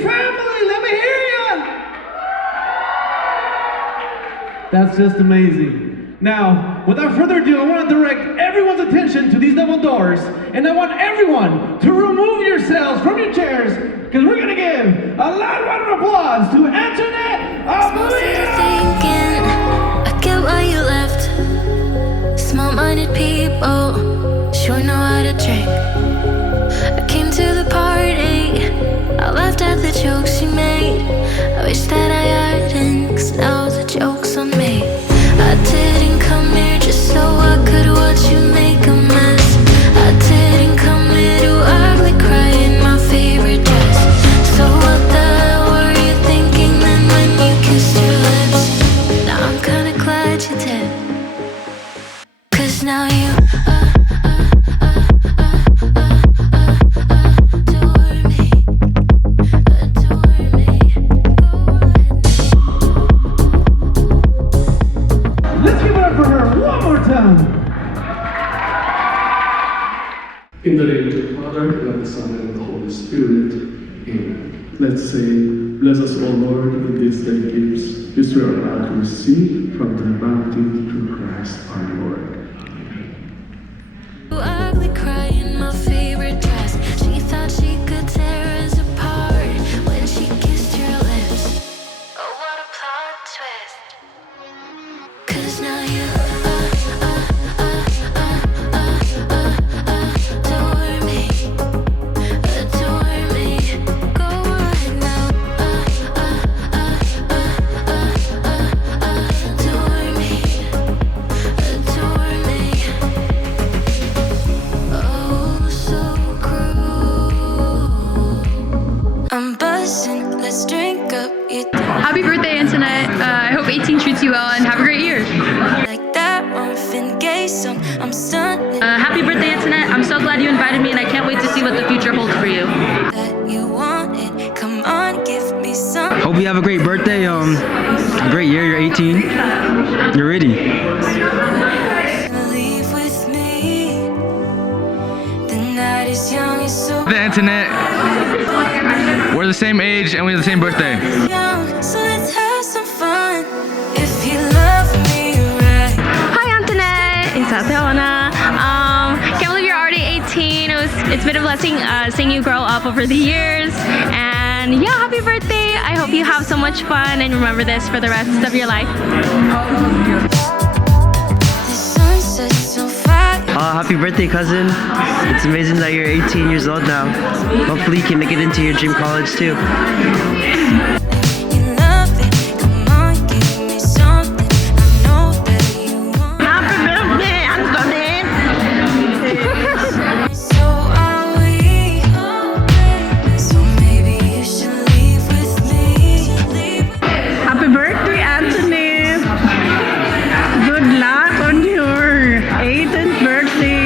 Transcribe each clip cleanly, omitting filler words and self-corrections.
family, let me hear you. That's just amazing. Now, without further ado, I want to direct everyone's attention to these double doors, and I want everyone to remove yourselves from your chairs, because we're going to give a loud round of applause to Antonette. I get why you left. Small-minded people sure know how to drink. I came to the party, I laughed at the jokes you made. I wish that I hadn't, 'cause now the joke's on me. I didn't come here just so I could watch you make a mess. I didn't come here to ugly cry in my favorite dress. So what the hell were you thinking then when you kissed your lips? Now I'm kinda glad you did, 'cause now you In the name of the Father, and of the Son, and of the Holy Spirit. Amen. Let's say, bless us, O Lord, with these thy gifts, which we are about to receive from thy bounty through Christ our Lord. ugly cry in my favorite dress. She thought she could tear us apart when she kissed your lips. Oh, what a plot twist. 'Cause now you adore me. Go ahead now. Adore me. Oh, so cruel. I'm buzzing, let's drink up. Happy birthday, Antonette. I hope 18 treats you well and have a great year. Like that Marvin Gaye song, I'm stunning. Happy birthday, Antonette. I'm so glad you invited me and I can't wait to see what the future holds for you. That you want it. Come on, give me some. Hope you have a great birthday. A great year. You're 18. You're ready. Leave with me. The night is young, it's so Antonette, we're the same age and we have the same birthday. young. So let's have some fun. If you love me right. Hi, Antonette. It's Anna. Can't believe you're already 18. It's been a blessing seeing you grow up over the years. And yeah, happy birthday. I hope you have so much fun and remember this for the rest of your life. The sunset's on fire. Happy birthday, cousin. It's amazing that you're 18 years old now. Hopefully you can make it into your dream college too. You love it. Come on, give me something. I know that you want. Happy birthday, Antonette. So are we. So maybe you should leave with me. Happy birthday, Antonette. Good luck on your 18th birthday.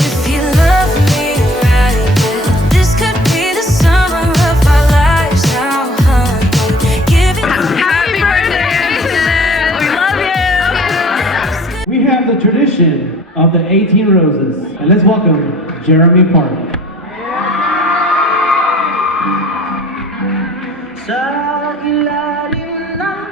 If you love me right, this could be the summer of our lives now, honey. Give it. Happy birthday, Antonette. We love you. We have the tradition of the 18 roses, and let's welcome Jeremy Park. Sa ilalim ng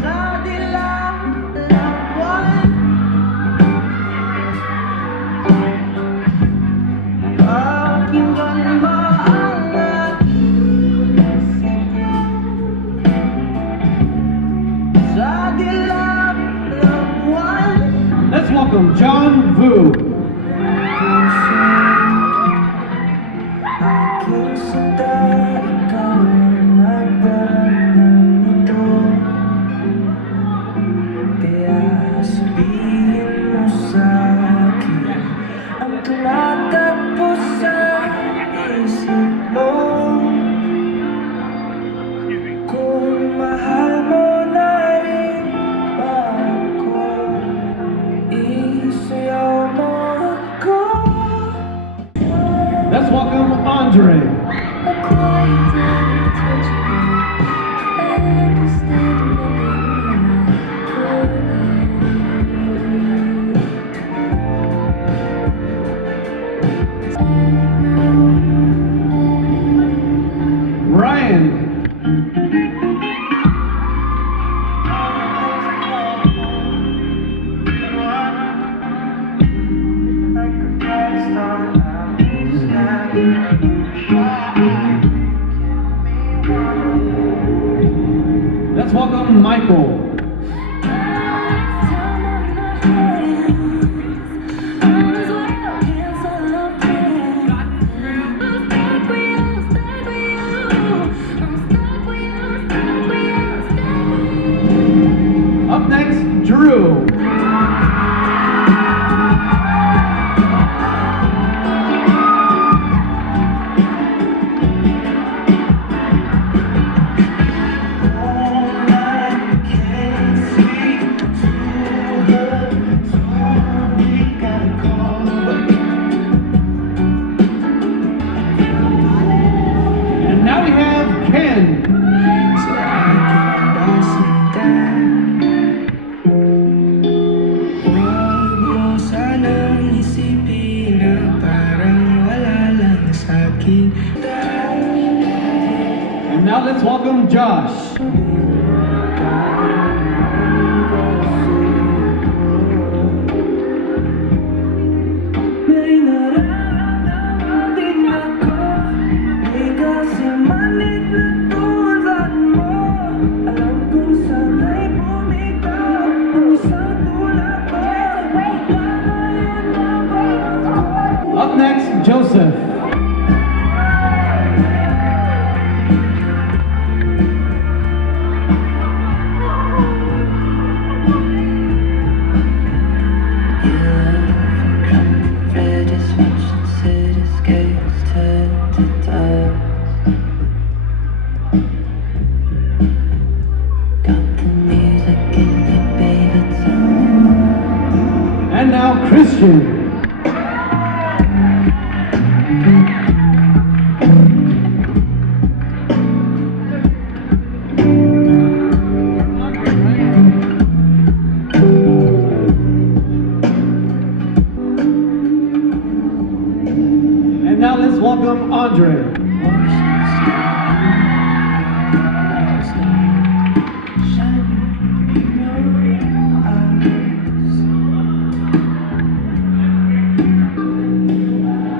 sa dilaw ng buwan, pakinggan mo ang aking sigaw. Sa dilaw ng buwan. Let's welcome John Vu. Aking sinta, ikaw ang nagbalang nito. Kaya sabihin mo sa akin ang tumatakbo sa isip mo. Kung mahal mo na rin ba ako, isayaw mo ako. Let's welcome Andre. Let's welcome Michael. Up next, Drew. And now we have Ken. And now let's welcome Josh. Up next, Joseph. And now Christian. And now let's welcome Andre.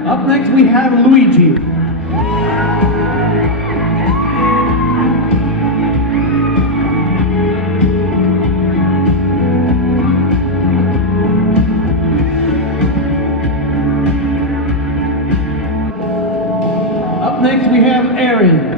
Up next we have Luigi. Up next we have Aaron.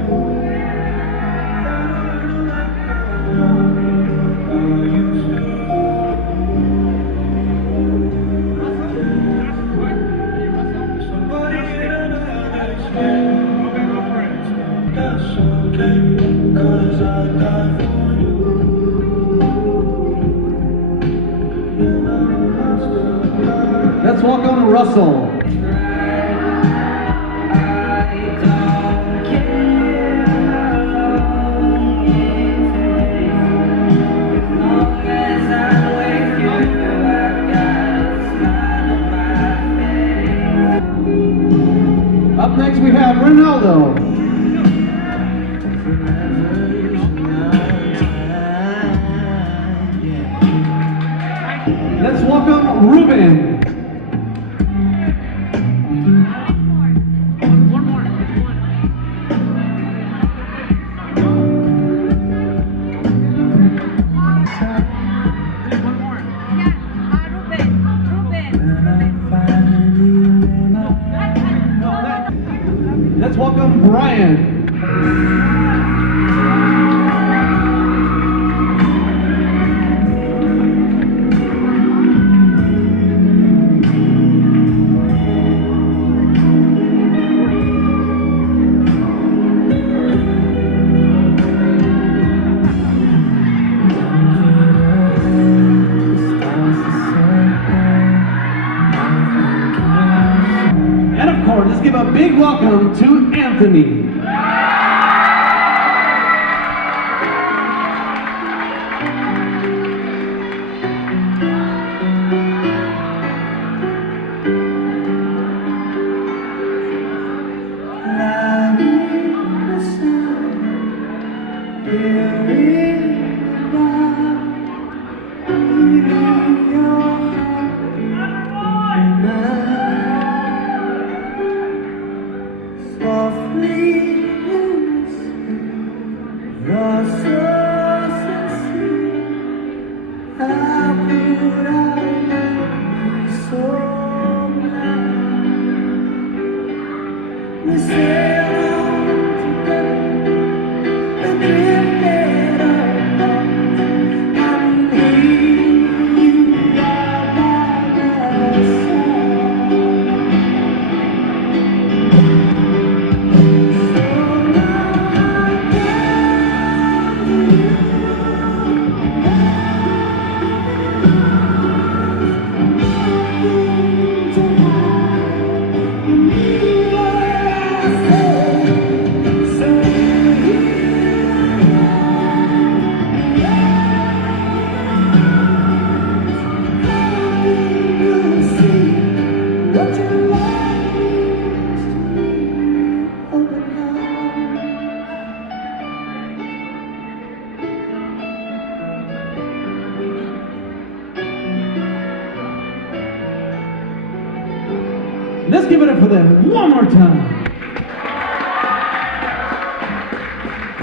Let's welcome Russell. Up next we have Ronaldo. Let's welcome Ruben. Let's welcome Brian. And of course, let's give a big welcome to Anthony. Let's give it up for them one more time.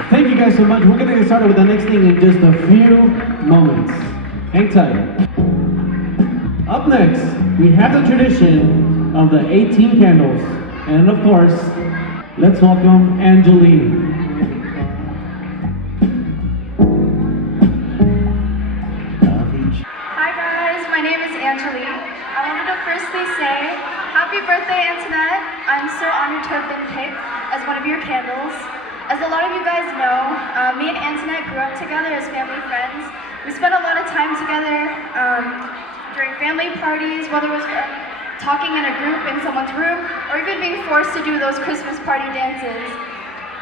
Thank you guys so much. We're gonna get started with the next thing in just a few moments. Hang tight. Up next, we have the tradition of the 18 candles. And of course, let's welcome Angeline. Hi guys, my name is Angeline. I wanted to firstly say, happy birthday Antonette. I'm so honored to have been picked as one of your candles. As a lot of you guys know, me and Antonette grew up together as family friends. We spent a lot of time together during family parties, whether it was talking in a group in someone's room, or even being forced to do those Christmas party dances.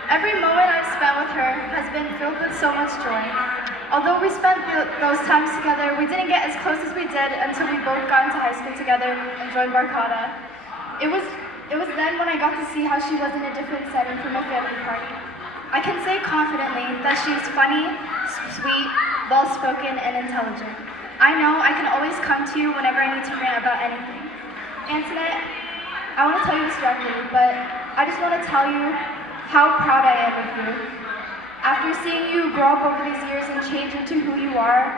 Every moment I've spent with her has been filled with so much joy. Although we spent those times together, we didn't get as close as we did until we both got into high school together and joined Barcata. It was then when I got to see how she was in a different setting from a family party. I can say confidently that she's funny, sweet, well-spoken, and intelligent. I know I can always come to you whenever I need to rant about anything. Antonette, I want to tell you this directly, but I just want to tell you how proud I am of you. After seeing you grow up over these years and change into who you are,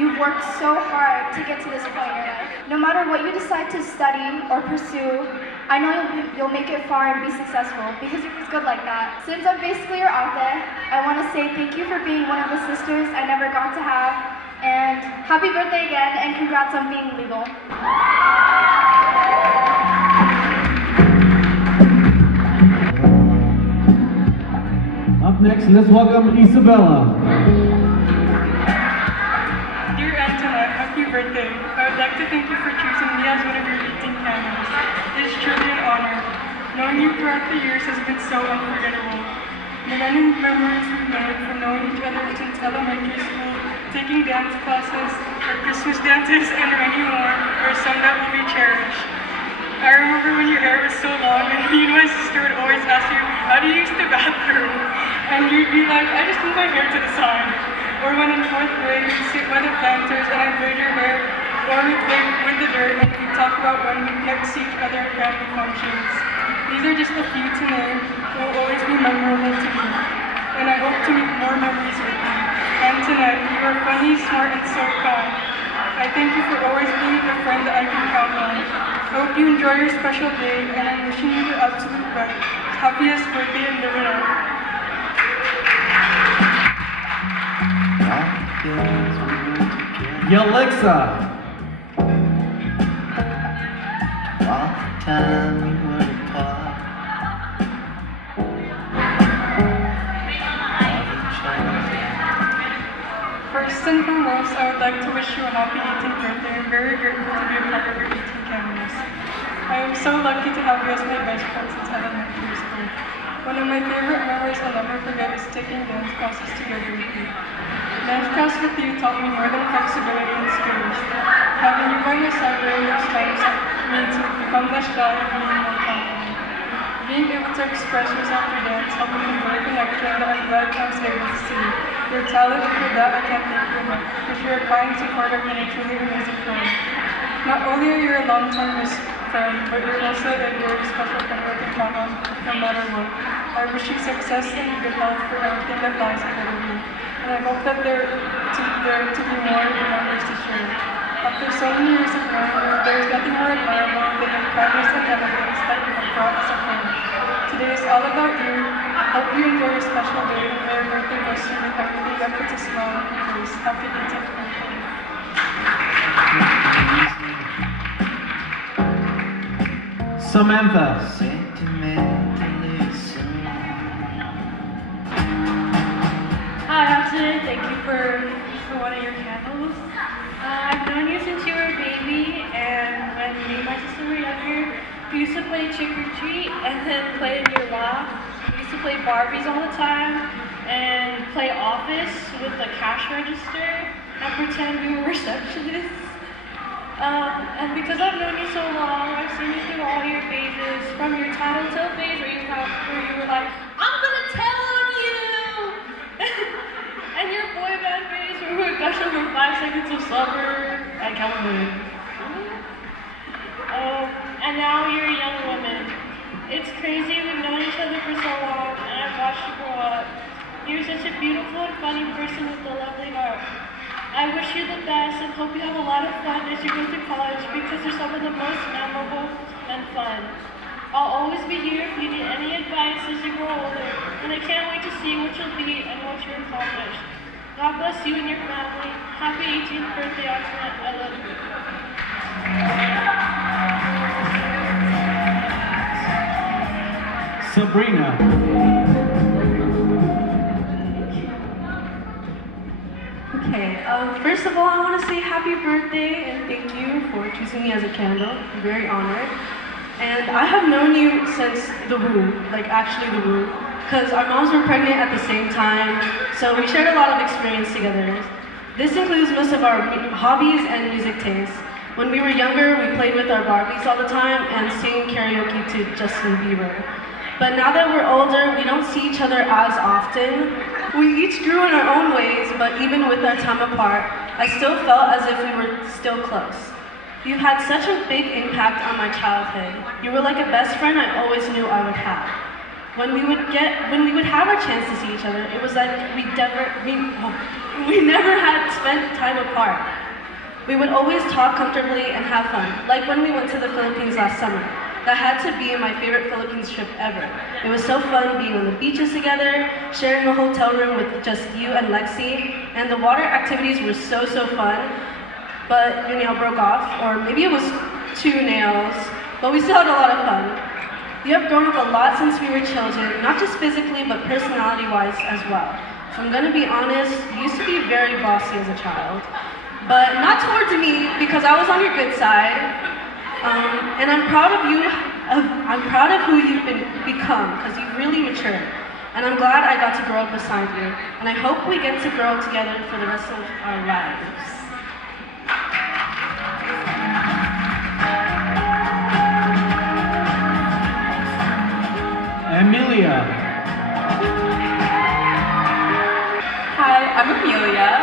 you've worked so hard to get to this point in your life. No matter what you decide to study or pursue, I know you'll make it far and be successful because you're just good like that. Since I'm basically your ate, I want to say thank you for being one of the sisters I never got to have, and happy birthday again, and congrats on being legal. Up next, let's welcome Isabella. Dear Antonette, happy birthday. I would like to thank you for choosing me as one of your 18 candles. It is truly an honor. Knowing you throughout the years has been so unforgettable. The many memories we've made from knowing each other since elementary school, taking dance classes, our Christmas dances, and many more are some that will be cherished. I remember when your hair was so long and me and my sister would always ask you, how do you use the bathroom? And you'd be like, I just move my hair to the side. Or when in 4th grade, we'd sit by the planters and I'd braid your hair, or we'd play with the dirt and we'd talk about when we'd next see each other at family functions. These are just a few to name that will always be memorable to me. And I hope to make more memories with you. Antonette, you are funny, smart, and so kind. I thank you for always being the friend that I can count on. I hope you enjoy your special day, and I'm wishing you the absolute best. Happiest birthday and live it up. Yalexa. All the time we were apart. First and foremost, I would like to wish you a happy 18th birthday. I'm very grateful to be a part of your 18 candles. I am so lucky to have you as my best friend since elementary school. One of my favorite memories I'll never forget is taking dance classes together with you. Dance class with you taught me more than flexibility and skills. Having you by my side during those times helped me to become less shy and being more confident. Being able to express yourself through dance helped me build a connection that I'm glad I was able to see. Your talent, for that I can't thank you enough, because you're a kind supporter and a truly amazing friend. Not only are you a long-term friend, but you're also a very special friend I can count on no matter what. I wish you success and good health for everything that lies ahead of you. And I hope that there to be more memories to share. After so many years of knowing you, there is nothing more admirable than your kindness and elegance that you have brought as a friend. Today all about you. Hope you enjoy your special day. May your birthday bless you with everything that puts a smile on your face. Happy 18th birthday. Samantha. Hi, Antonette. Thank you for one of your candles. I've known you since you were a baby, and when me and my sister were younger, we used to play trick or treat and then play in your loft. We used to play Barbies all the time and play Office with the cash register and pretend we were receptionists. And because I've known you so long, I've seen you through all your phases, from your tattletale phase where you were like, I'm gonna tell on you! And your boy band phase where we would gush over 5 seconds of Summer and Calvin Moon. And now you're a young woman. It's crazy, we've known each other for so long, and I've watched you grow up. You're such a beautiful and funny person with a lovely heart. I wish you the best and hope you have a lot of fun as you go through college because they're some of the most memorable and fun. I'll always be here if you need any advice as you grow older, and I can't wait to see what you'll be and what you accomplish. God bless you and your family. Happy 18th birthday, Antonette. I love you. Sabrina. Okay, first of all, I want to say happy birthday and thank you for choosing me as a candle. I'm very honored. And I have known you since the womb, like actually the womb, because our moms were pregnant at the same time, so we shared a lot of experience together. This includes most of our hobbies and music tastes. When we were younger, we played with our Barbies all the time and sang karaoke to Justin Bieber. But now that we're older, we don't see each other as often. We each grew in our own ways, but even with our time apart, I still felt as if we were still close. You had such a big impact on my childhood. You were like a best friend I always knew I would have. When we would have our chance to see each other, it was like we never had spent time apart. We would always talk comfortably and have fun, like when we went to the Philippines last summer. That had to be my favorite Philippines trip ever. It was so fun being on the beaches together, sharing a hotel room with just you and Lexi, and the water activities were so fun, but your nail broke off, or maybe it was 2 nails, but we still had a lot of fun. You have grown up a lot since we were children, not just physically, but personality-wise as well. So I'm gonna be honest, you used to be very bossy as a child, but not towards me, because I was on your good side. And I'm proud of you. I'm proud of who you've become because you've really matured. And I'm glad I got to grow up beside you. And I hope we get to grow together for the rest of our lives. Amelia. Hi, I'm Amelia.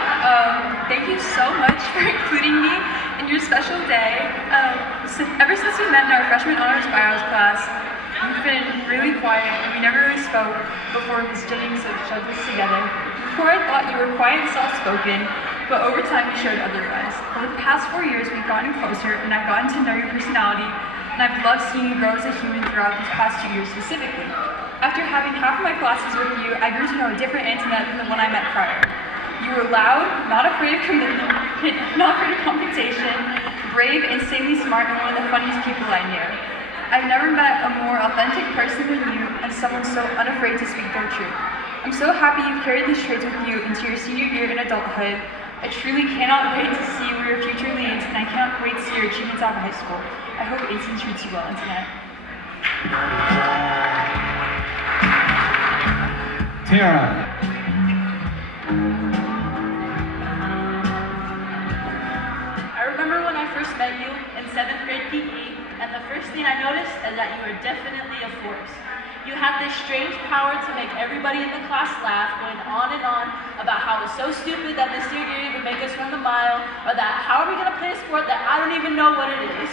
Thank you so much for including me in your special day. Ever since we met in our freshman honors bios class, we've been really quiet and we never really spoke before Miss Jennings shoved us together. Before I thought you were quiet and soft-spoken, but over time you showed otherwise. Over the past 4 years, we've gotten closer and I've gotten to know your personality, and I've loved seeing you grow as a human throughout these past 2 years specifically. After having half of my classes with you, I grew to know a different Antonette than the one I met prior. You were loud, not afraid of commitment, not afraid of confrontation, brave, insanely smart, and one of the funniest people I knew. I've never met a more authentic person than you, and someone so unafraid to speak their truth. I'm so happy you've carried these traits with you into your senior year in adulthood. I truly cannot wait to see where your future leads, and I cannot wait to see your achievements out of high school. I hope 18 treats you well, Antonette. Tara. I remember when I first met you in 7th grade PE, and the first thing I noticed is that you were definitely a force. You had this strange power to make everybody in the class laugh, going on and on about how it's so stupid that Miss Deardear would make us run the mile, or that how are we gonna play a sport that I don't even know what it is.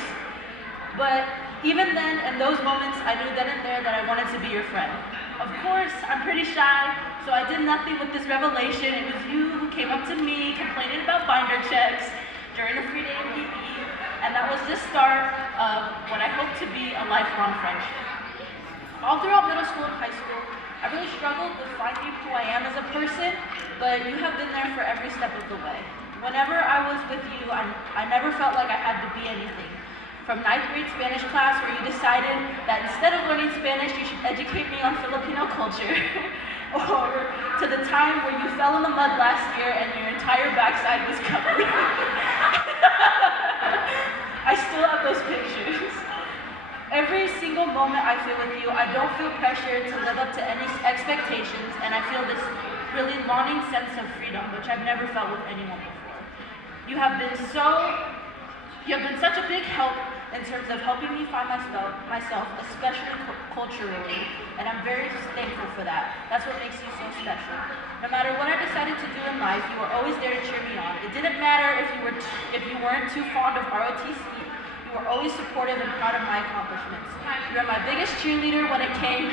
But even then, in those moments, I knew then and there that I wanted to be your friend. Of course, I'm pretty shy, so I did nothing with this revelation. It was you who came up to me complaining about binder checks during a free day in PE, and that was the start of what I hope to be a lifelong friendship. all throughout middle school and high school, I really struggled with finding who I am as a person, but you have been there for every step of the way. Whenever I was with you, I never felt like I had to be anything. From 9th grade Spanish class, where you decided that instead of learning Spanish, you should educate me on Filipino culture, or to the time where you fell in the mud last year and your entire backside was covered. I still have those pictures. Every single moment I feel with you, I don't feel pressured to live up to any expectations, and I feel this really longing sense of freedom, which I've never felt with anyone before. You have been such a big help in terms of helping me find myself, especially culturally, and I'm very thankful for that. That's what makes you so special. No matter what I decided to do in life, you were always there to cheer me on. It didn't matter if you weren't too fond of ROTC. You were always supportive and proud of my accomplishments. You were my biggest cheerleader when it came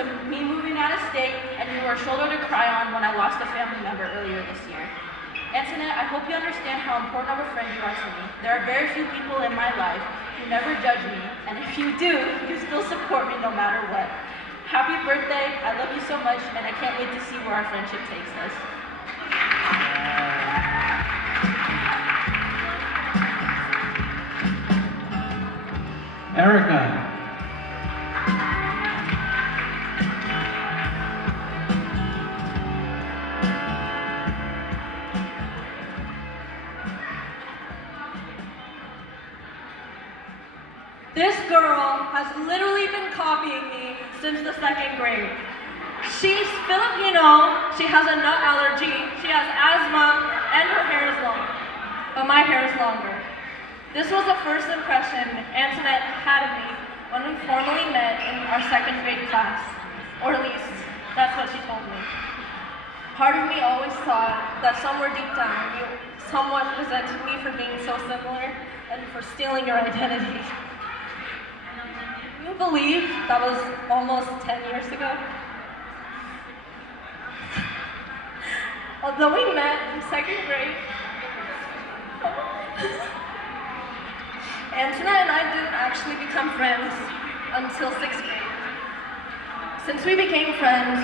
to me moving out of state, and you were a shoulder to cry on when I lost a family member earlier this year. Antonette, I hope you understand how important of a friend you are to me. There are very few people in my life who never judge me, and if you do, you still support me no matter what. Happy birthday, I love you so much, and I can't wait to see where our friendship takes us. Erica. This girl has literally been copying me since the 2nd grade. She's Filipino, she has a nut allergy, she has asthma, and her hair is long. But my hair is longer. This was the first impression Antonette had of me when we formally met in our 2nd grade class. Or at least, that's what she told me. Part of me always thought that somewhere deep down, you somewhat resented me for being so similar and for stealing your identity. Can you believe that was almost 10 years ago? Although we met in 2nd grade, Antonette and I didn't actually become friends until 6th grade. Since we became friends,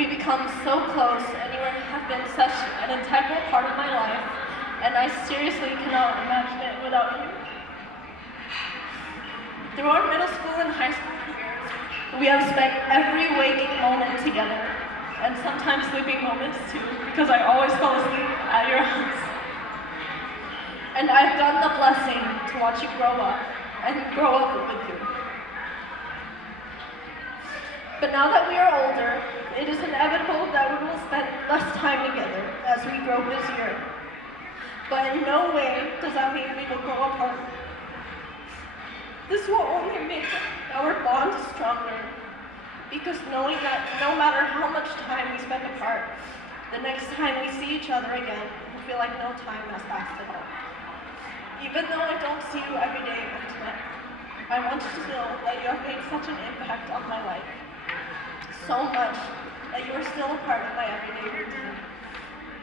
we become so close, and you have been such an integral part of my life, and I seriously cannot imagine it without you. Through our middle school and high school years, we have spent every waking moment together, and sometimes sleeping moments too, because I always fall asleep at your house. And I've gotten the blessing to watch you grow up, and grow up with you. But now that we are older, it is inevitable that we will spend less time together as we grow busier. But in no way does that mean we will grow apart. This will only make our bond stronger, because knowing that no matter how much time we spend apart, the next time we see each other again, we'll feel like no time has passed at all. Even though I don't see you every day, Antonette, I want you to know that you have made such an impact on my life. So much that you are still a part of my everyday routine.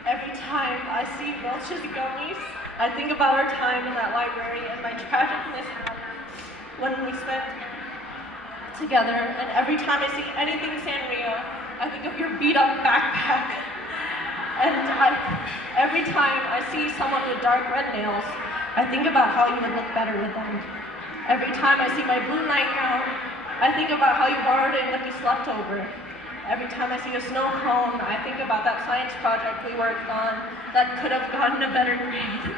Every time I see Welch's gummies, I think about our time in that library and my tragic mishap when we spent together, and every time I see anything Sanrio, I think of your beat-up backpack. And every time I see someone with dark red nails, I think about how you would look better with them. Every time I see my blue nightgown, I think about how you borrowed it when you slept over. Every time I see a snow cone, I think about that science project we worked on that could have gotten a better grade.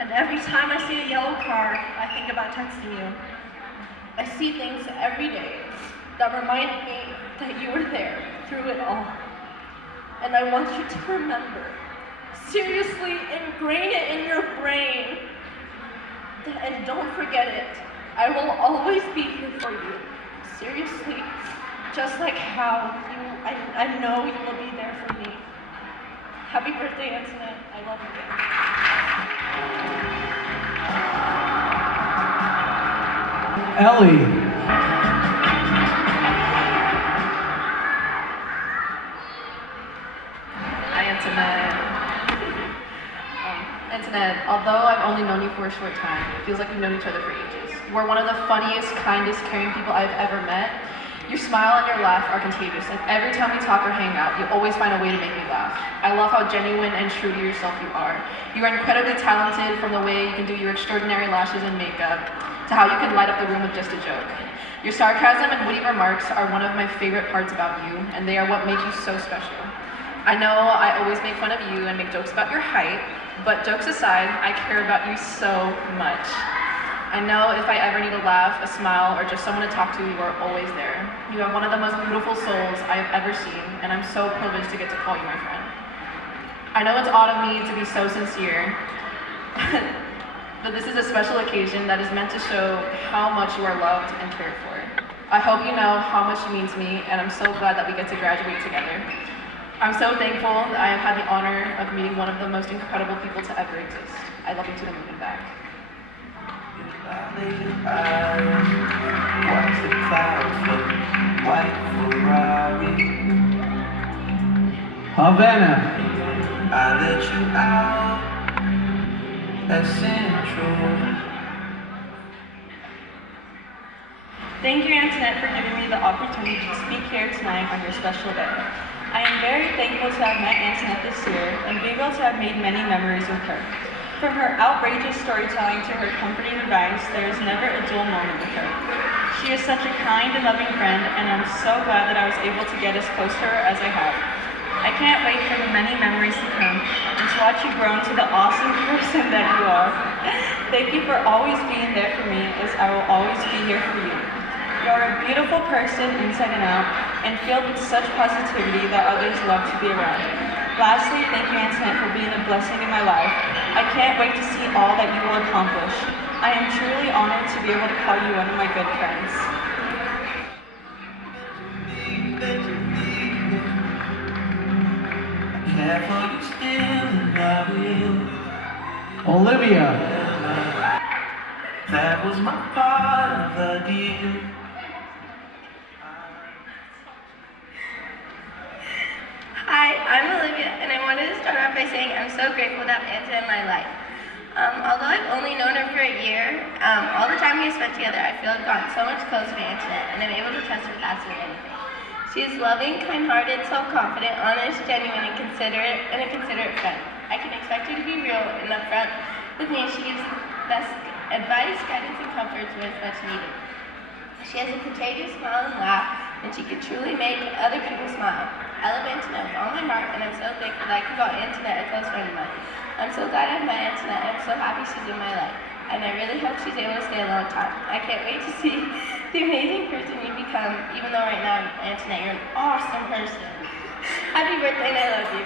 And every time I see a yellow car, I think about texting you. I see things every day that remind me that you were there through it all. And I want you to remember, seriously ingrain it in your brain, and don't forget it. I will always be here for you. Seriously, just like how I know you will be there for me. Happy birthday, Antonette. I love you. Ellie. Hi, Antonette. Antonette, although I've only known you for a short time, it feels like we've known each other for ages. You are one of the funniest, kindest, caring people I've ever met. Your smile and your laugh are contagious, and every time we talk or hang out, you always find a way to make me laugh. I love how genuine and true to yourself you are. You are incredibly talented, from the way you can do your extraordinary lashes and makeup, to how you can light up the room with just a joke. Your sarcasm and witty remarks are one of my favorite parts about you, and they are what make you so special. I know I always make fun of you and make jokes about your height, but jokes aside, I care about you so much. I know if I ever need a laugh, a smile, or just someone to talk to, you are always there. You have one of the most beautiful souls I have ever seen, and I'm so privileged to get to call you my friend. I know it's odd of me to be so sincere, but this is a special occasion that is meant to show how much you are loved and cared for. I hope you know how much you mean to me, and I'm so glad that we get to graduate together. I'm so thankful that I have had the honor of meeting one of the most incredible people to ever exist. I love you to the moon and back. Watch the clouds look white Ferrari. Havana. I let you out at Central. Thank you, Antonette, for giving me the opportunity to speak here tonight on your special day. I am very thankful to have met Antonette this year and be able to have made many memories with her. From her outrageous storytelling to her comforting advice, there is never a dull moment with her. She is such a kind and loving friend, and I'm so glad that I was able to get as close to her as I have. I can't wait for the many memories to come and to watch you grow into the awesome person that you are. Thank you for always being there for me, as I will always be here for you. You are a beautiful person inside and out, and filled with such positivity that others love to be around. Lastly, thank you, Antonette, for being a blessing in my life. I can't wait to see all that you will accomplish. I am truly honored to be able to call you one of my good friends. Careful you still and I will. Olivia. That was my part of the deal. Hi, I'm Olivia, and I wanted to start off by saying I'm so grateful to have Antonette in my life. Although I've only known her for a year, all the time we have spent together, I feel I've gotten so much closer to Antonette, and I'm able to trust her with absolutely anything. She is loving, kind-hearted, self-confident, honest, genuine, and a considerate friend. I can expect her to be real and upfront with me, and she gives the best advice, guidance, and comforts when it's much needed. She has a contagious smile and laugh, and she can truly make other people smile. I love Antonette with all my heart, and I'm so thankful that I can call Antonette a close friend of mine. I'm so glad I've met Antonette, and I'm so happy she's in my life. And I really hope she's able to stay a long time. I can't wait to see the amazing person you become, even though right now, Antonette, you're an awesome person. Happy birthday, and I love you.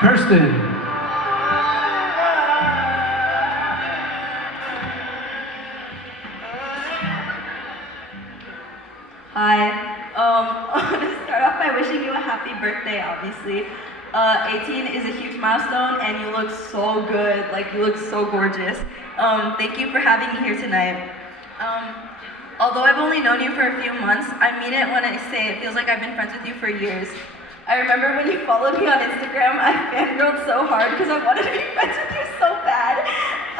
Kirsten. Hi. I want to start off by wishing you a happy birthday, obviously. 18 is a huge milestone, and you look so good. Like, you look so gorgeous. Thank you for having me here tonight. Although I've only known you for a few months, I mean it when I say it feels like I've been friends with you for years. I remember when you followed me on Instagram, I fangirled so hard because I wanted to be friends with you so bad.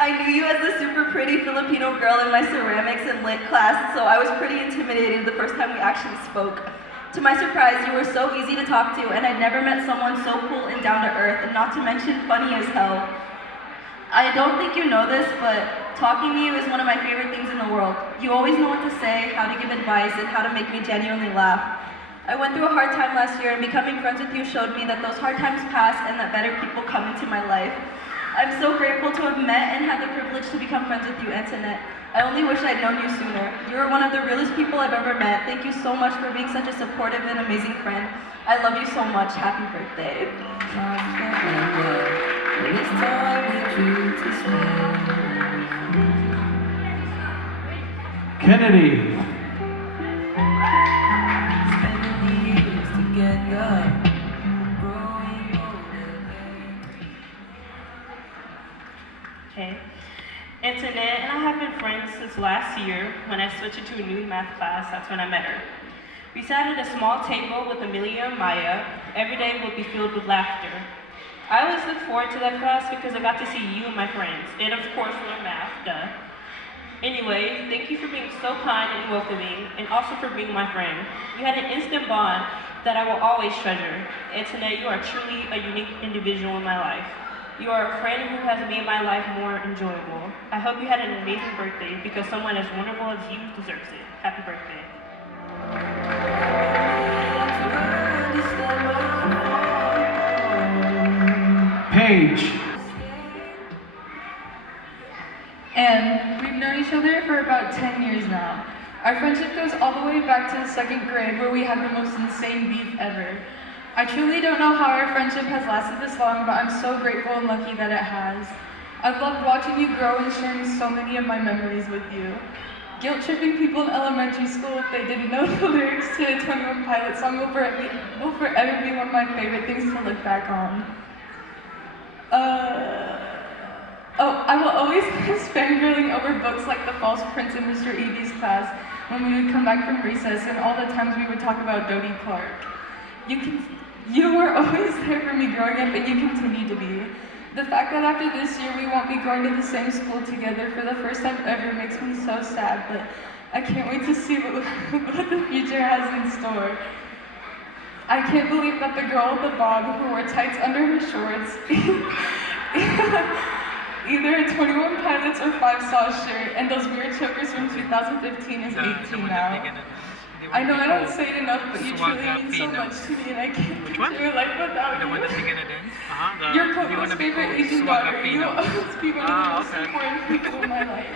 I knew you as the super pretty Filipino girl in my ceramics and lit class, so I was pretty intimidated the first time we actually spoke. To my surprise, you were so easy to talk to, and I'd never met someone so cool and down to earth, and not to mention funny as hell. I don't think you know this, but talking to you is one of my favorite things in the world. You always know what to say, how to give advice, and how to make me genuinely laugh. I went through a hard time last year, and becoming friends with you showed me that those hard times pass and that better people come into my life. I'm so grateful to have met and had the privilege to become friends with you, Antonette. I only wish I'd known you sooner. You're one of the realest people I've ever met. Thank you so much for being such a supportive and amazing friend. I love you so much. Happy birthday. Kennedy. Okay. Antonette and I have been friends since last year. When I switched into a new math class, that's when I met her. We sat at a small table with Amelia and Maya. Every day would be filled with laughter. I was always look forward to that class because I got to see you and my friends, and of course learn math, duh. Anyway, thank you for being so kind and welcoming, and also for being my friend. We had an instant bond that I will always treasure. Antonette, you are truly a unique individual in my life. You are a friend who has made my life more enjoyable. I hope you had an amazing birthday because someone as wonderful as you deserves it. Happy birthday. Paige. And we've known each other for about 10 years now. Our friendship goes all the way back to the 2nd grade where we had the most insane beef ever. I truly don't know how our friendship has lasted this long, but I'm so grateful and lucky that it has. I've loved watching you grow and sharing so many of my memories with you. Guilt tripping people in elementary school if they didn't know the lyrics to the 21 Pilots song will forever be one of my favorite things to look back on. I will always miss fangirling over books like The False Prince in Mr. Eady's class when we would come back from recess and all the times we would talk about Dodie Clark. You were always there for me growing up and you continue to be. The fact that after this year we won't be going to the same school together for the first time ever makes me so sad, but I can't wait to see what the future has in store. I can't believe that the girl with the bob who wore tights under her shorts either a 21 Pilots or 5 Sauce shirt, and those weird chokers from 2015 is 18 now. I know I don't say it enough, but you truly mean so much to me, and I can't picture your life without you. You're Coco's favorite Asian daughter. You will always be one of the most important people in my life.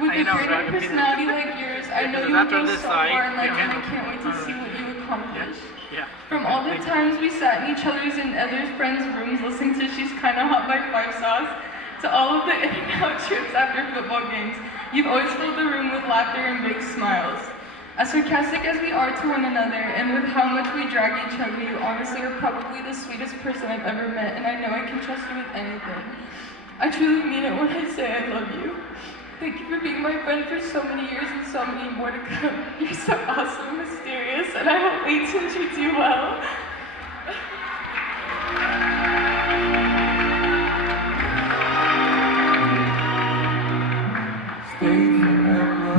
With a great personality like yours, I know you will go so far in life, and I can't wait to see what you accomplish. From all the times we sat in each other's and other friends' rooms listening to She's Kinda Hot by 5 Sauce, to all of the in and out trips after football games, you've always filled the room with laughter and big smiles. As sarcastic as we are to one another, and with how much we drag each other, you honestly are probably the sweetest person I've ever met, and I know I can trust you with anything. I truly mean it when I say I love you. Thank you for being my friend for so many years and so many more to come. You're so awesome, mysterious, and I hope 18 treats you well.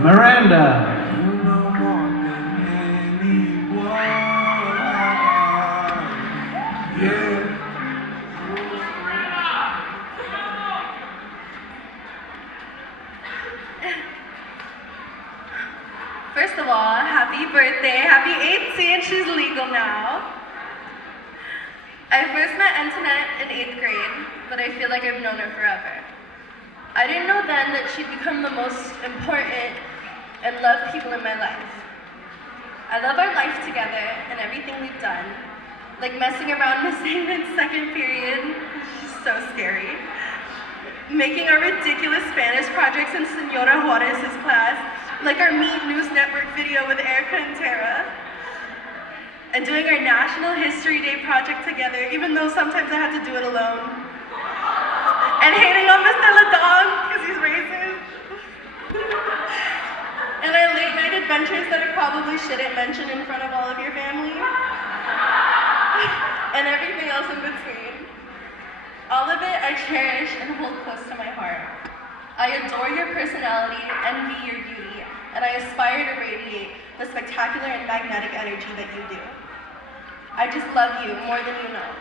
Miranda. First of all, happy birthday, happy 18, she's legal now. I first met Antonette in 8th grade, but I feel like I've known her forever. I didn't know then that she'd become the most important and loved people in my life. I love our life together and everything we've done, like messing around in assignment 2nd period, which is so scary, making our ridiculous Spanish projects in Senora Juarez's class, like our Meet News Network video with Erica and Tara, and doing our National History Day project together, even though sometimes I had to do it alone, and hating on Mr. Ladong because he's racist, and our late night adventures that I probably shouldn't mention in front of all of your family, and everything else in between. All of it I cherish and hold close to my heart. I adore your personality, envy your beauty, and I aspire to radiate the spectacular and magnetic energy that you do. I just love you more than you know.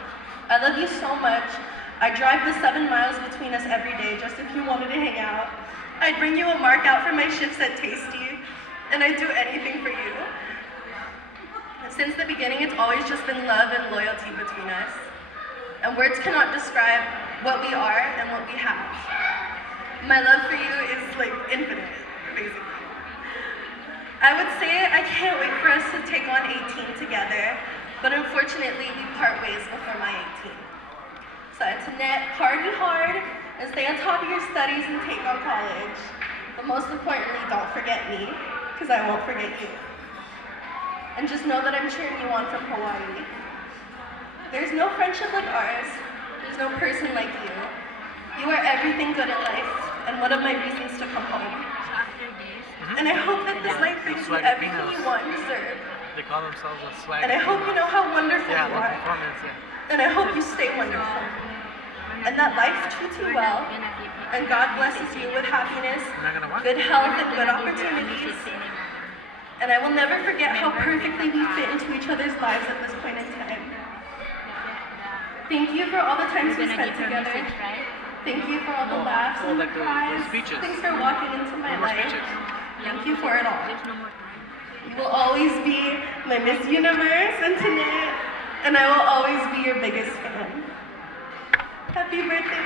I love you so much. I drive the 7 miles between us every day just if you wanted to hang out. I'd bring you a mark out for my shifts at Tasty, and I'd do anything for you. Since the beginning, it's always just been love and loyalty between us. And words cannot describe what we are and what we have. My love for you is like infinite, basically. I would say I can't wait for us to take on 18 together, but unfortunately we part ways before my 18. So Antonette, party hard and stay on top of your studies and take on college. But most importantly, don't forget me, because I won't forget you. And just know that I'm cheering you on from Hawaii. There's no friendship like ours. There's no person like you. You are everything good in life, and one of my reasons to come home. And I hope that this life brings you everything you want and deserve. They call themselves a swag. And I hope you know how wonderful you are. And I hope you stay wonderful. and that life treats you well, and God blesses you with happiness, good health, and good opportunities. And I will never forget how perfectly we fit into each other's lives at this point in time. Thank you for all the times we spent together. Thank you for all the laughs and the cries. Thanks for walking into my life. Thank you for it all. You will always be my Miss Universe, Antonette, and I will always be your biggest fan. Happy birthday.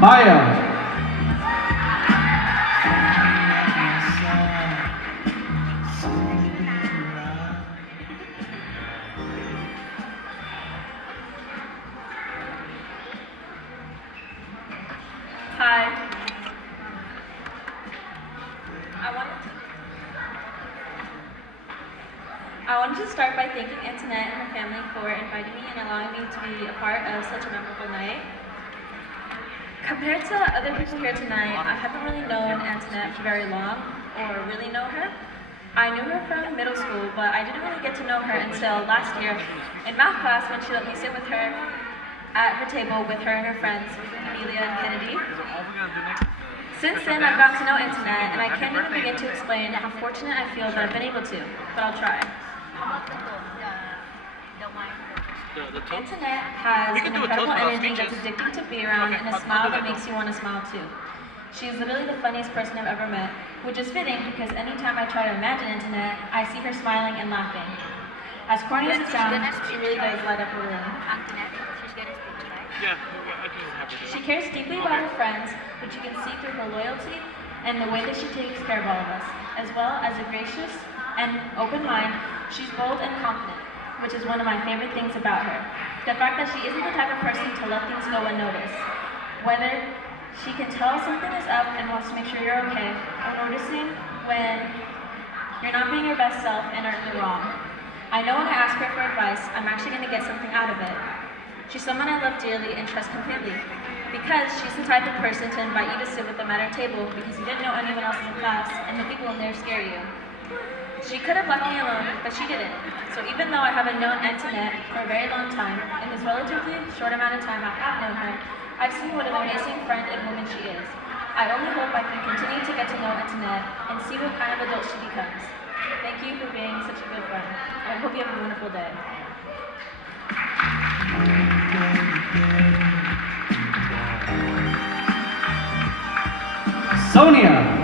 Maya. Hi. I wanted to start by thanking Antonette and her family for inviting me and allowing me to be a part of such a memorable night. Compared to other people here tonight, I haven't really known Antonette for very long, or really know her. I knew her from middle school, but I didn't really get to know her until last year in math class when she let me sit with her at her table with her and her friends, Amelia and Kennedy. Since then, I've gotten to know Antonette, and I can't even begin to explain how fortunate I feel that I've been able to, but I'll try. Antonette has an incredible energy that's addicting to be around and a smile that makes you want to smile too. She is literally the funniest person I've ever met, which is fitting because anytime I try to imagine Antonette, I see her smiling and laughing. As corny as it sounds, she really does light up a room. She cares deeply about her friends, which you can see through her loyalty and the way that she takes care of all of us. As well as a gracious and open mind, she's bold and confident, which is one of my favorite things about her. The fact that she isn't the type of person to let things go unnoticed. Whether she can tell something is up and wants to make sure you're okay, or noticing when you're not being your best self and are in the wrong. I know when I ask her for advice, I'm actually going to get something out of it. She's someone I love dearly and trust completely, because she's the type of person to invite you to sit with them at her table because you didn't know anyone else in the class and the people in there scare you. She could have left me alone, but she didn't. So even though I haven't known Antonette for a very long time, in this relatively short amount of time I have known her, I've seen what an amazing friend and woman she is. I only hope I can continue to get to know Antonette and see what kind of adult she becomes. Thank you for being such a good friend. I hope you have a wonderful day. Sonia.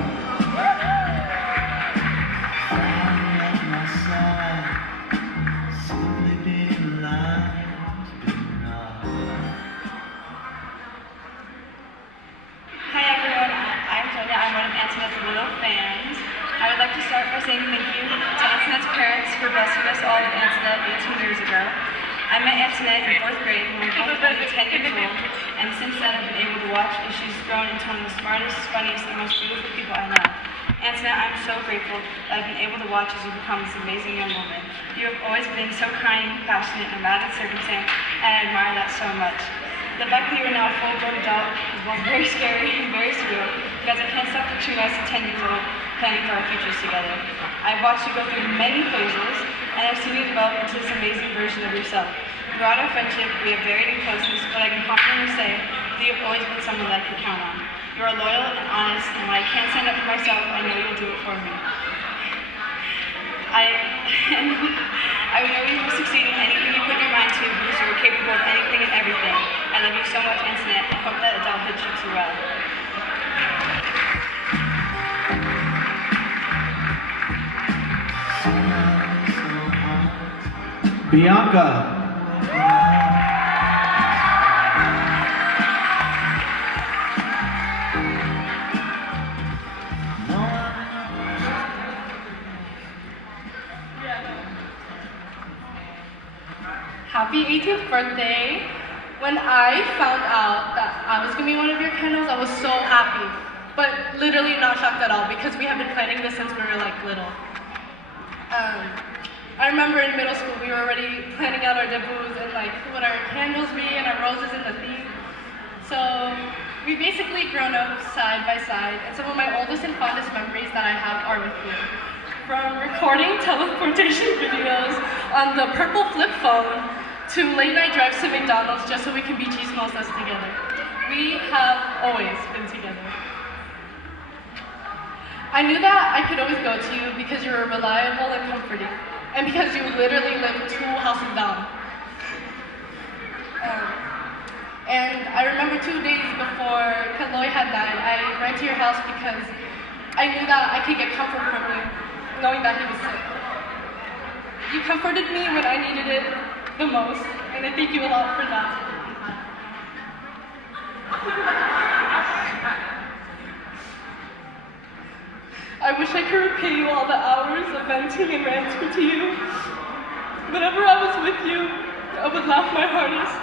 I would like to start by saying thank you to Antonette's parents for blessing us all with Antonette 18 years ago. I met Antonette in 4th grade when we were both only 10 years old, and since then I've been able to watch as she's grown into one of the smartest, funniest, and most beautiful people I know. Antonette, I'm so grateful that I've been able to watch as you become this amazing young woman. You have always been so kind, compassionate, no matter the circumstance, and I admire that so much. The fact that you are now a full-grown adult is both very scary and very surreal, because I can't stop picturing us at 10 years old planning for our futures together. I've watched you go through many phases, and I've seen you develop into this amazing version of yourself. Throughout our friendship, we have varied in closeness, but I can confidently say that you have always been someone that I can count on. You are loyal and honest, and when I can't stand up for myself, I know you'll do it for me. I know you will succeed in anything you put your mind to because you are capable of anything and everything. I love you so much, Antonette, and hope that adulthood treats you well. Bianca. Happy 18th birthday. When I found out that I was going to be one of your candles, I was so happy. But literally not shocked at all because we have been planning this since we were like little. I remember in middle school we were already planning out our debuts and like what our candles be and our roses and the theme. So we've basically grown up side by side, and some of my oldest and fondest memories that I have are with you. From recording teleportation videos on the purple flip phone to late night drives to McDonald's just so we can be chismosas together. We have always been together. I knew that I could always go to you because you were reliable and comforting, and because you literally lived 2 houses down. And I remember 2 days before Kaloy had died, I ran to your house because I knew that I could get comfort from you, knowing that he was sick. You comforted me when I needed it the most, and I thank you a lot for that. I wish I could repay you all the hours of venting and ranting to you. Whenever I was with you, I would laugh my hardest.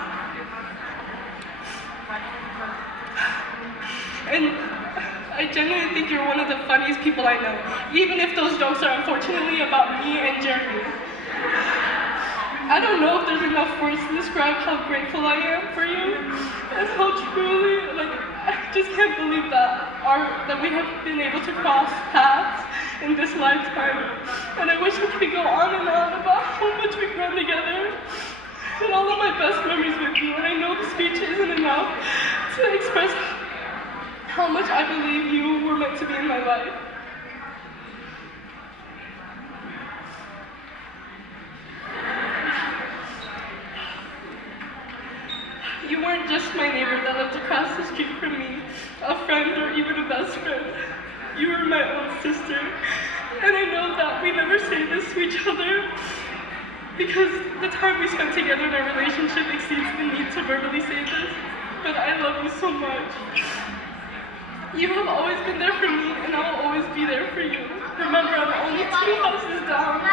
And I genuinely think you're one of the funniest people I know, even if those jokes are unfortunately about me and Jeremy. I don't know if there's enough words to describe how grateful I am for you, and how truly, I just can't believe that we have been able to cross paths in this lifetime. And I wish I could go on and on about how much we've grown together, and all of my best memories with you, and I know the speech isn't enough to express how much I believe you were meant to be in my life. You weren't just my neighbor that lived across the street from me, a friend or even a best friend. You were my own sister. And I know that we never say this to each other because the time we spent together in our relationship exceeds the need to verbally say this, but I love you so much. You have always been there for me, and I will always be there for you. Remember, I'm only 2 houses down.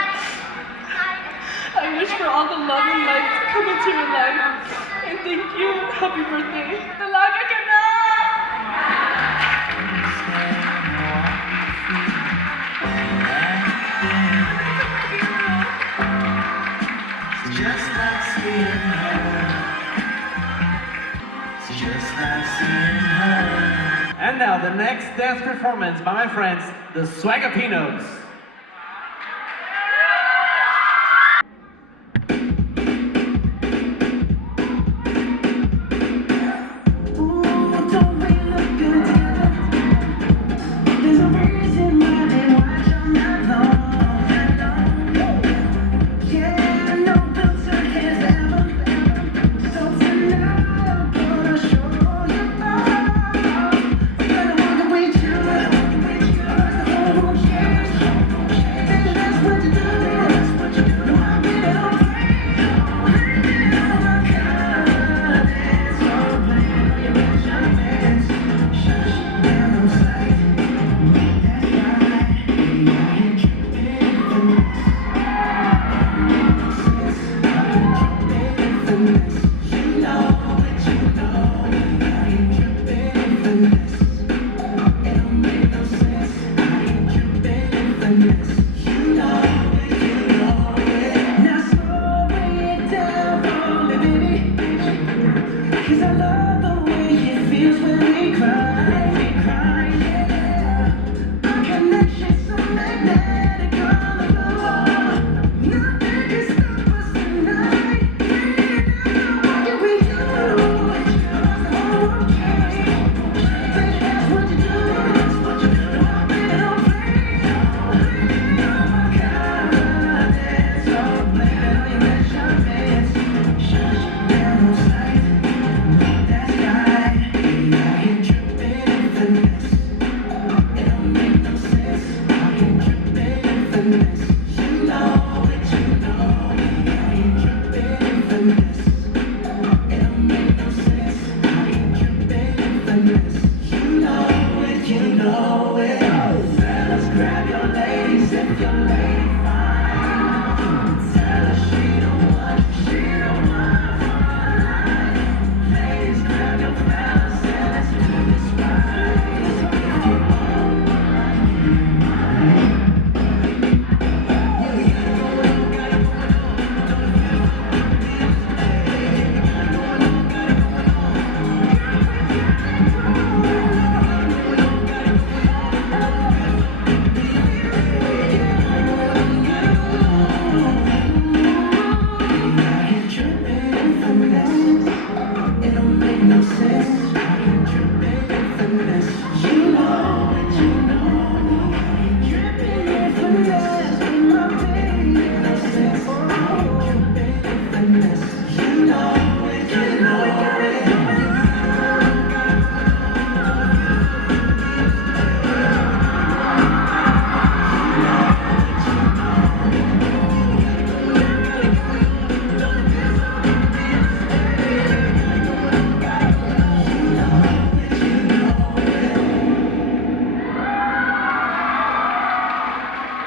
I wish for all the love and light to come into your life. And thank you. Happy birthday. Dalaga ka na! Just like seeing her. It's just like seeing her. And now the next dance performance by my friends, the Swagapinos.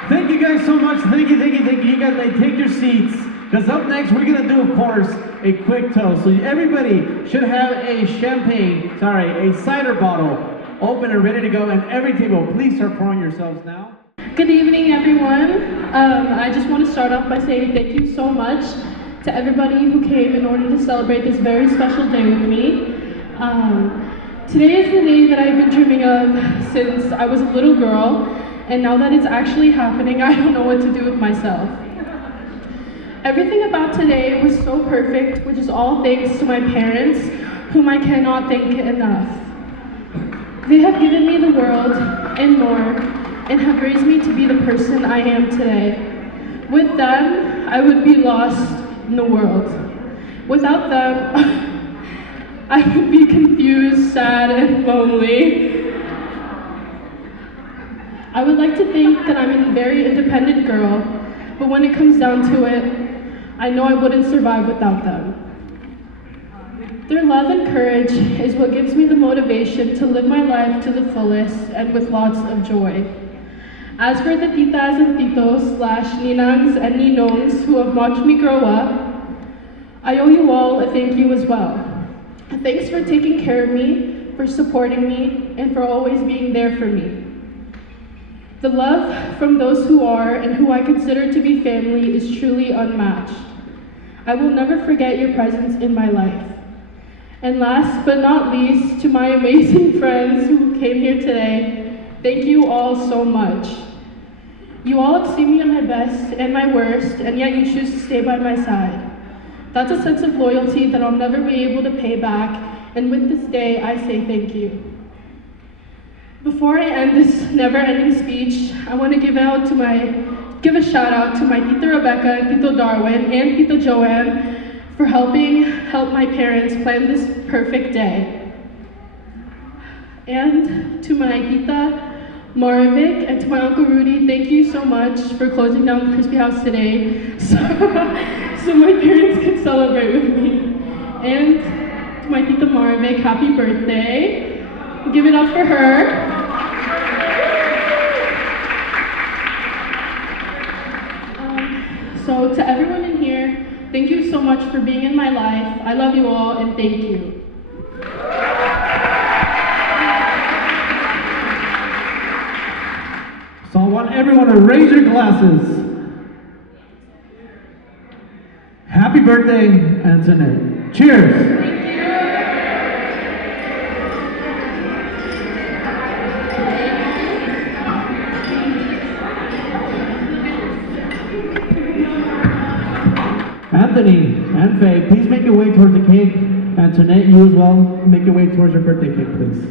Thank you guys so much. Thank you. You guys may take your seats. Because up next, we're going to do, of course, a quick toast. So everybody should have a cider bottle open and ready to go. And every table, please start pouring yourselves now. Good evening, everyone. I just want to start off by saying thank you so much to everybody who came in order to celebrate this very special day with me. Today is the day that I've been dreaming of since I was a little girl, and now that it's actually happening, I don't know what to do with myself. Everything about today was so perfect, which is all thanks to my parents, whom I cannot thank enough. They have given me the world and more, and have raised me to be the person I am today. With them, I would be lost in the world. Without them, I would be confused, sad, and lonely. I would like to think that I'm a very independent girl, but when it comes down to it, I know I wouldn't survive without them. Their love and courage is what gives me the motivation to live my life to the fullest and with lots of joy. As for the titas and titos / ninangs and ninongs who have watched me grow up, I owe you all a thank you as well. Thanks for taking care of me, for supporting me, and for always being there for me. The love from those who are and who I consider to be family is truly unmatched. I will never forget your presence in my life. And last but not least, to my amazing friends who came here today, thank you all so much. You all have seen me at my best and my worst, and yet you choose to stay by my side. That's a sense of loyalty that I'll never be able to pay back, and with this day, I say thank you. Before I end this never-ending speech, I want to give a shout out to my Tita Rebecca and Tito Darwin and Tita Joanne for help my parents plan this perfect day. And to my Tita Maravik and to my Uncle Rudy, thank you so much for closing down the Crispy House today so my parents could celebrate with me. And to my Tita Maravik, happy birthday. Give it up for her. So to everyone in here, thank you so much for being in my life. I love you all and thank you. So I want everyone to raise your glasses. Happy birthday, Antonette. Cheers. Anthony and Faye, please make your way towards the cake. Antonette, you as well, make your way towards your birthday cake, please.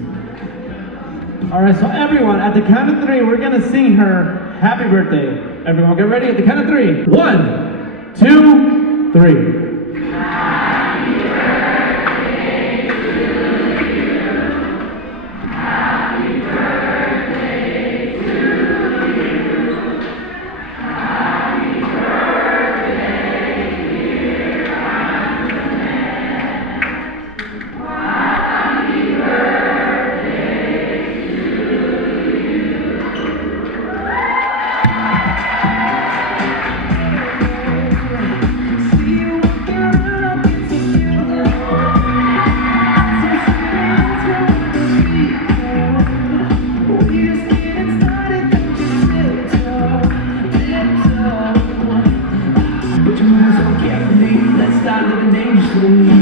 All right, so everyone, at the count of 3, we're gonna sing her happy birthday. Everyone get ready at the count of 3. 1, 2, 3. Let's start living dangerously.